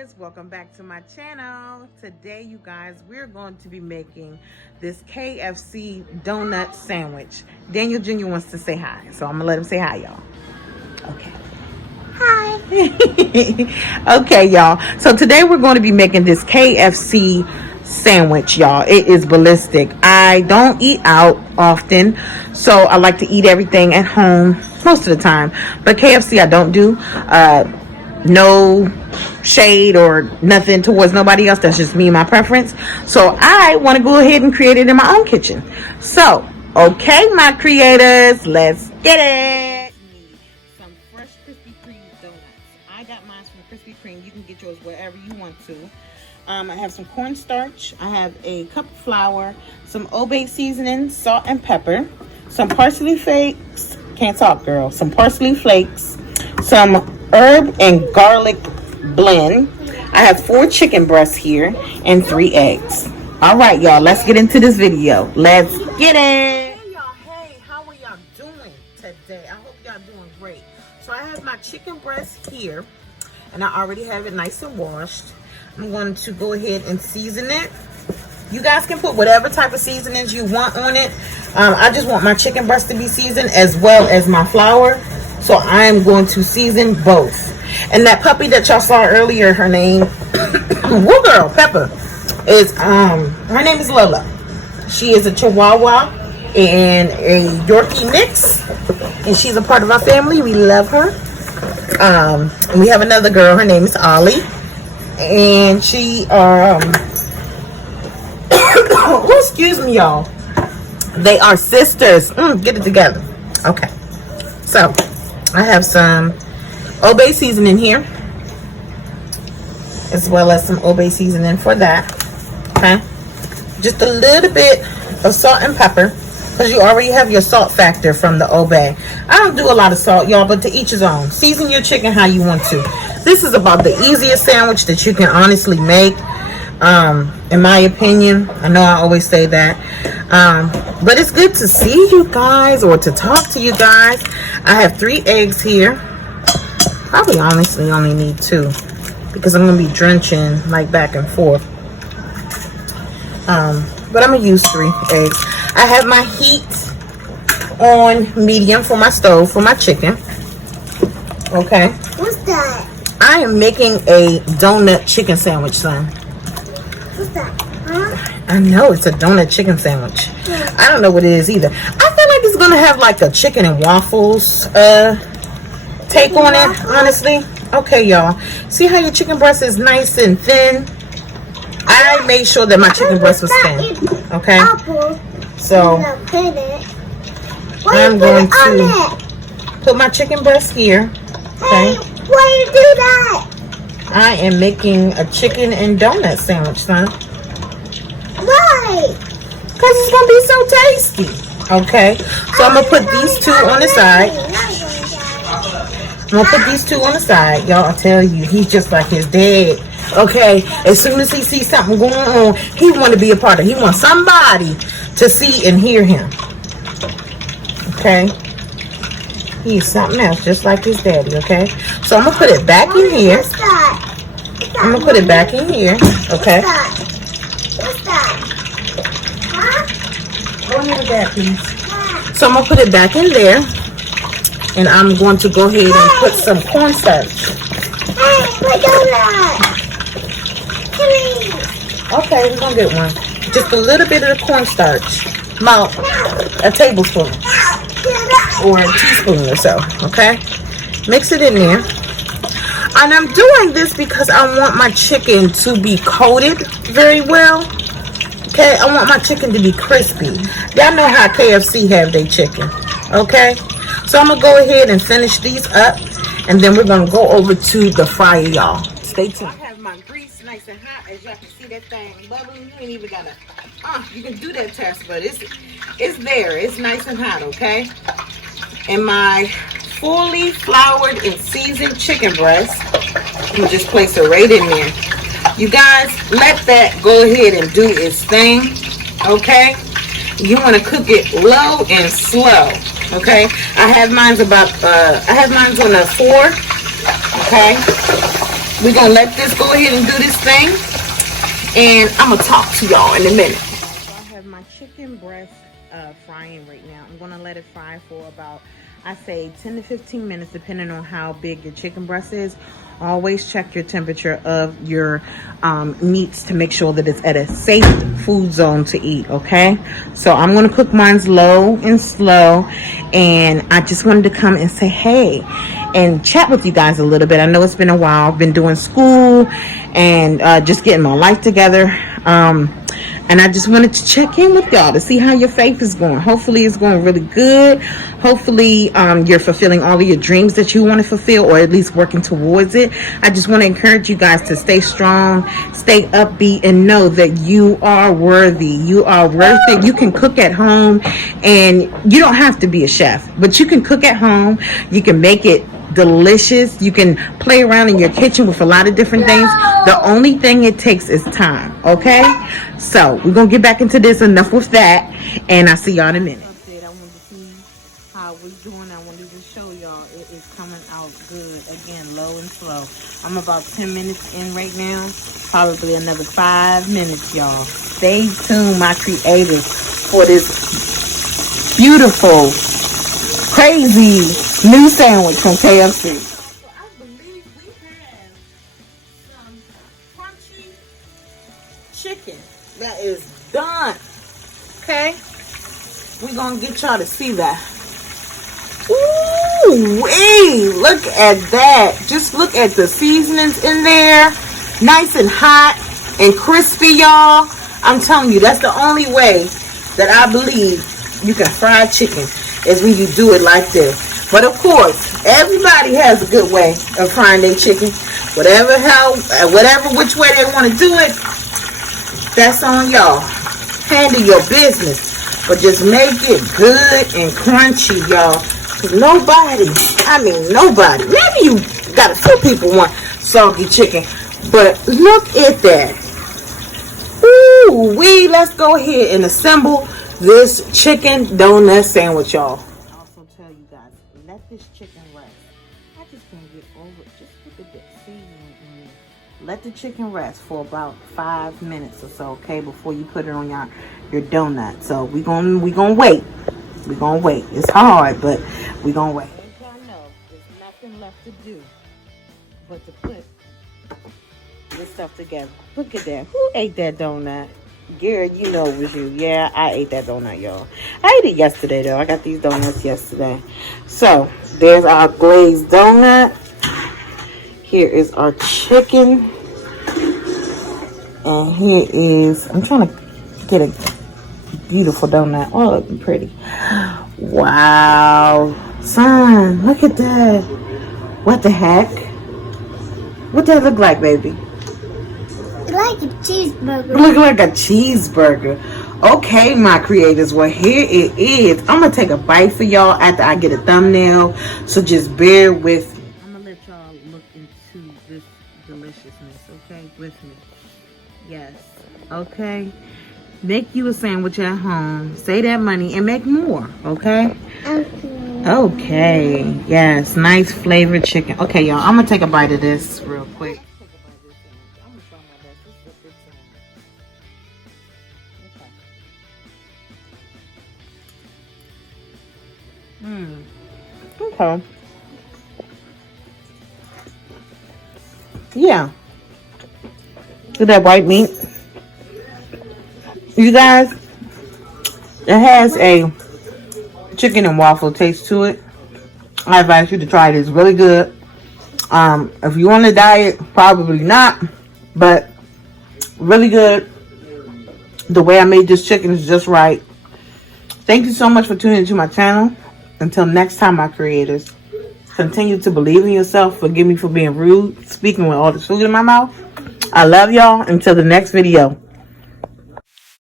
viewers, welcome back to my channel. Today you guys, we're going to be making this KFC donut sandwich. Daniel Jr. wants to say hi, so I'm gonna let him say hi, y'all. Okay. Hi. Okay, y'all, so today we're going to be making this KFC sandwich, y'all. It is ballistic. I don't eat out often, so I like to eat everything at home most of the time, but KFC I don't do. No shade or nothing towards nobody else. That's just me and my preference. So I want to go ahead and create it in my own kitchen. So, okay, my creators, let's get it. Need some fresh Krispy Kreme donuts. I got mine from Krispy Kreme. You can get yours wherever you want to. I have some cornstarch. I have a cup of flour, some Old-Bay seasoning, salt and pepper, some parsley flakes. Can't talk, girl. Some parsley flakes, some herb and garlic blend. I have 4 chicken breasts here and 3 eggs. All right, y'all, let's get into this video. Let's get it. Hey, y'all. Hey, how are y'all doing today? I hope y'all doing great. So I have my chicken breast here, and I already have it nice and washed. I'm going to go ahead and season it. You guys can put whatever type of seasonings you want on it. I just want my chicken breast to be seasoned as well as my flour. So I'm going to season both. And that puppy that y'all saw earlier, her name, woo girl, Pepper, is her name is Lola. She is a Chihuahua and a Yorkie mix, and she's a part of our family. We love her. We have another girl. Her name is Ollie, and she excuse me, y'all. They are sisters. Get it together. Okay. So I have some Old-Bay seasoning here, as well as some Old-Bay seasoning for that. Okay, just a little bit of salt and pepper, because you already have your salt factor from the Old-Bay. I don't do a lot of salt, y'all, but to each his own. Season your chicken how you want to. This is about the easiest sandwich that you can honestly make, in my opinion. I know I always say that, but it's good to see you guys or to talk to you guys. I have 3 eggs here. Probably honestly only need 2, because I'm going to be drenching like back and forth. But I'm going to use 3 eggs. I have my heat on medium for my stove for my chicken. Okay. What's that? I am making a donut chicken sandwich, son. What's that? Huh? I know, it's a donut chicken sandwich. Yeah. I don't know what it is either. I feel like it's going to have like a chicken and waffles take on it, honestly. Okay, y'all. See how your chicken breast is nice and thin? I made sure that my chicken breast was thin. Okay? So I'm going to put my chicken breast here. Okay? Why you do that? I am making a chicken and donut sandwich, son. Why? Because it's going to be so tasty. Okay? So I'm going to put these 2 on the side. I'm going to put these 2 on the side. Y'all, I tell you, he's just like his dad. Okay? As soon as he sees something going on, he want to be a part of it. He wants somebody to see and hear him. Okay? He's something else, just like his daddy, okay? So I'm going to put it back in here. I'm going to put it back in here, okay? What's that? Huh? Go ahead with that, please. So I'm going to put it back in there. And I'm going to go ahead and put some cornstarch. Hey, my donut! Okay, we're going to get one. Just a little bit of the cornstarch. About a tablespoon. Or a teaspoon or so. Okay? Mix it in there. And I'm doing this because I want my chicken to be coated very well. Okay? I want my chicken to be crispy. Y'all know how KFC have their chicken. Okay? So I'm going to go ahead and finish these up, and then we're going to go over to the fryer, y'all. Stay tuned. I have my grease nice and hot. As y'all can see that thing bubbling. You ain't even got to, you can do that test, but it's there. It's nice and hot, okay? And my fully floured and seasoned chicken breast, you just place it right in there. You guys, let that go ahead and do its thing, okay? You want to cook it low and slow. Okay, I have mine's on a 4. Okay, We're gonna let this go ahead and do this thing, and I'm gonna talk to y'all in a minute. So I have my chicken breast frying right now. I'm gonna let it fry for about, I say 10 to 15 minutes, depending on how big your chicken breast is. Always check your temperature of your meats to make sure that it's at a safe food zone to eat, okay? So I'm gonna cook mine's low and slow, and I just wanted to come and say hey and chat with you guys a little bit. I know it's been a while. I've been doing school and just getting my life together. And I just wanted to check in with y'all to see how your faith is going. Hopefully it's going really good. Hopefully you're fulfilling all of your dreams that you want to fulfill, or at least working towards it. I just want to encourage you guys to stay strong, stay upbeat, and know that you are worthy. You are worth it. You can cook at home, and you don't have to be a chef, but you can cook at home. You can make it delicious. You can play around in your kitchen with a lot of different things. The only thing it takes is time, okay? So we're gonna get back into this. Enough with that, and I'll see y'all in a minute. I wanted to see how we're doing. I wanted to show y'all it is coming out good. Again, low and slow. I'm about 10 minutes in right now, probably another 5 minutes, y'all. Stay tuned, my creators, for this beautiful, crazy new sandwich from KFC. So I believe we have some crunchy chicken that is done. Okay? We're gonna get y'all to see that. Ooh, wee! Look at that. Just look at the seasonings in there. Nice and hot and crispy, y'all. I'm telling you, that's the only way that I believe you can fry chicken, is when you do it like this. But of course, everybody has a good way of frying their chicken. Whatever which way they want to do it, that's on y'all. Handle your business. But just make it good and crunchy, y'all. Cause nobody, maybe you got a few people want soggy chicken, but look at that. Ooh, let's go ahead and assemble this chicken donut sandwich, y'all. Also tell you guys, let this chicken rest. I just can't get over it. Just look at that seasoning in there. Let the chicken rest for about 5 minutes or so, okay, before you put it on your donut. So we gonna wait. We're gonna wait. It's hard, but we're gonna wait. Y'all know there's nothing left to do but to put this stuff together. Look at that. Who ate that donut? Garrett, you know it was you. Yeah, I ate that donut, y'all. I ate it yesterday, though. I got these donuts yesterday. So, there's our glazed donut. Here is our chicken. And here is, I'm trying to get a beautiful donut. Oh, looking pretty. Wow. Son, look at that. What the heck? What does that look like, baby? Like a cheeseburger. Look like a cheeseburger. Okay, my creators. Well, here it is. I'm going to take a bite for y'all after I get a thumbnail. So just bear with me. I'm going to let y'all look into this deliciousness, okay? With me. Yes. Okay. Make you a sandwich at home. Save that money and make more, okay? Okay. Yes. Nice flavored chicken. Okay, y'all. I'm going to take a bite of this real quick. Okay. Yeah. Look at that white meat. You guys, it has a chicken and waffle taste to it. I advise you to try it. It's really good. If you're on a diet, probably not, but really good. The way I made this chicken is just right. Thank you so much for tuning into my channel. Until next time, my creators, continue to believe in yourself. Forgive me for being rude, speaking with all this food in my mouth. I love y'all. Until the next video.